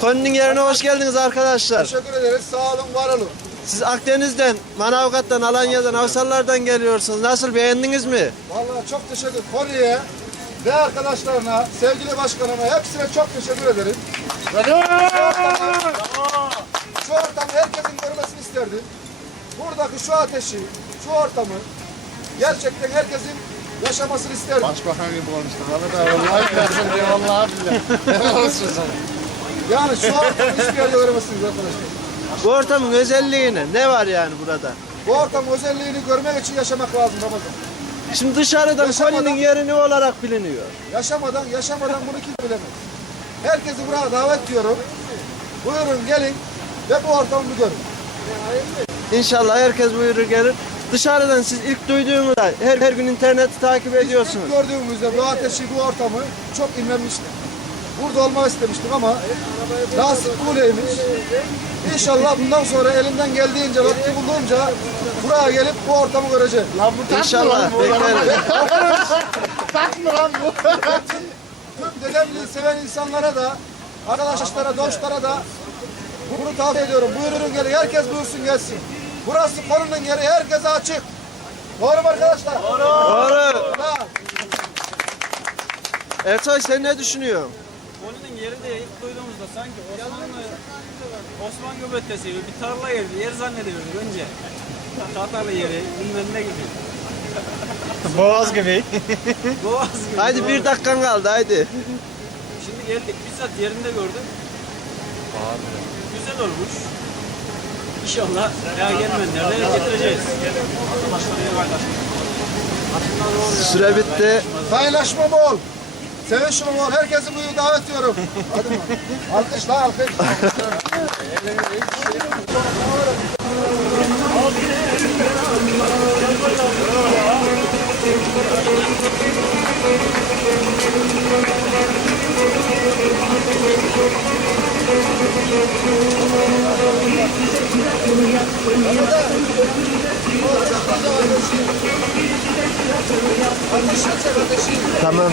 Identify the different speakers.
Speaker 1: Konya'nın yerine hoş geldiniz arkadaşlar.
Speaker 2: Teşekkür ederiz. Sağ olun, var olun.
Speaker 1: Siz Akdeniz'den, Manavgat'tan, Alanya'dan, Avsallar'dan geliyorsunuz. Nasıl, beğendiniz mi?
Speaker 2: Vallahi çok teşekkür. Konya'ya ve arkadaşlarına, sevgili başkanıma hepsine çok teşekkür ederim. Şu ortamı herkesin görmesini isterdim. Buradaki şu ateşi, şu ortamı gerçekten herkesin yaşamasını isterdim.
Speaker 3: Başbakan gibi konuştun. Vallahi lazım diye vallahi billahi. Helal olsun sana.
Speaker 2: Yani şu ortamı hiçbir yerde göremezsiniz arkadaşlar.
Speaker 1: Bu ortamın özelliği ne var yani burada?
Speaker 2: Bu ortamın özelliğini görmek için yaşamak lazım Ramazan.
Speaker 1: Şimdi dışarıdan Konya'nın yeri ne olarak biliniyor?
Speaker 2: Yaşamadan bunu kim bilemez. Herkesi buraya davet ediyorum. Buyurun gelin ve bu ortamı görün.
Speaker 1: İnşallah herkes buyurur gelir. Dışarıdan siz ilk duyduğunuzda her gün interneti takip ediyorsunuz.
Speaker 2: İlk gördüğümüzde bu ateşi, bu ortamı çok imrenmiştim. Burada olmak istemiştim ama nasip böyleymiş. İnşallah bundan sonra elimden geldiğince, vakti bulduğunca buraya gelip bu ortamı göreceğim.
Speaker 3: Lan bu
Speaker 1: İnşallah bekleriz.
Speaker 3: takma lan bu.
Speaker 2: Tüm Dedemli'yi seven insanlara da, arkadaşlara, dostlara da bunu tavsiye ediyorum. Buyurun gelin, herkes buyursun gelsin. Burası konunun yeri, herkese açık. Doğru mu arkadaşlar?
Speaker 1: Doğru.
Speaker 2: Ha.
Speaker 1: Ersoy, sen ne düşünüyorsun?
Speaker 4: Konya'nın yeri de ilk duyduğumuzda sanki Osman Göbek'tesi gibi bir tarla yeri, yer zannediyorduk önce. Tatarlı yeri, bilmem ne gibi.
Speaker 3: Boğaz gibi.
Speaker 4: Boğaz gibi.
Speaker 1: Haydi bir dakikan kaldı haydi.
Speaker 4: Şimdi geldik bizzat yerinde gördük. Güzel olmuş. İnşallah ya gelmeyenler de getireceğiz.
Speaker 1: Süre bitti.
Speaker 2: Paylaşma bol. Sevişme bol. Herkesi buyur davet ediyorum. Hadi bakalım. Alkış la alkış.
Speaker 1: Tamam.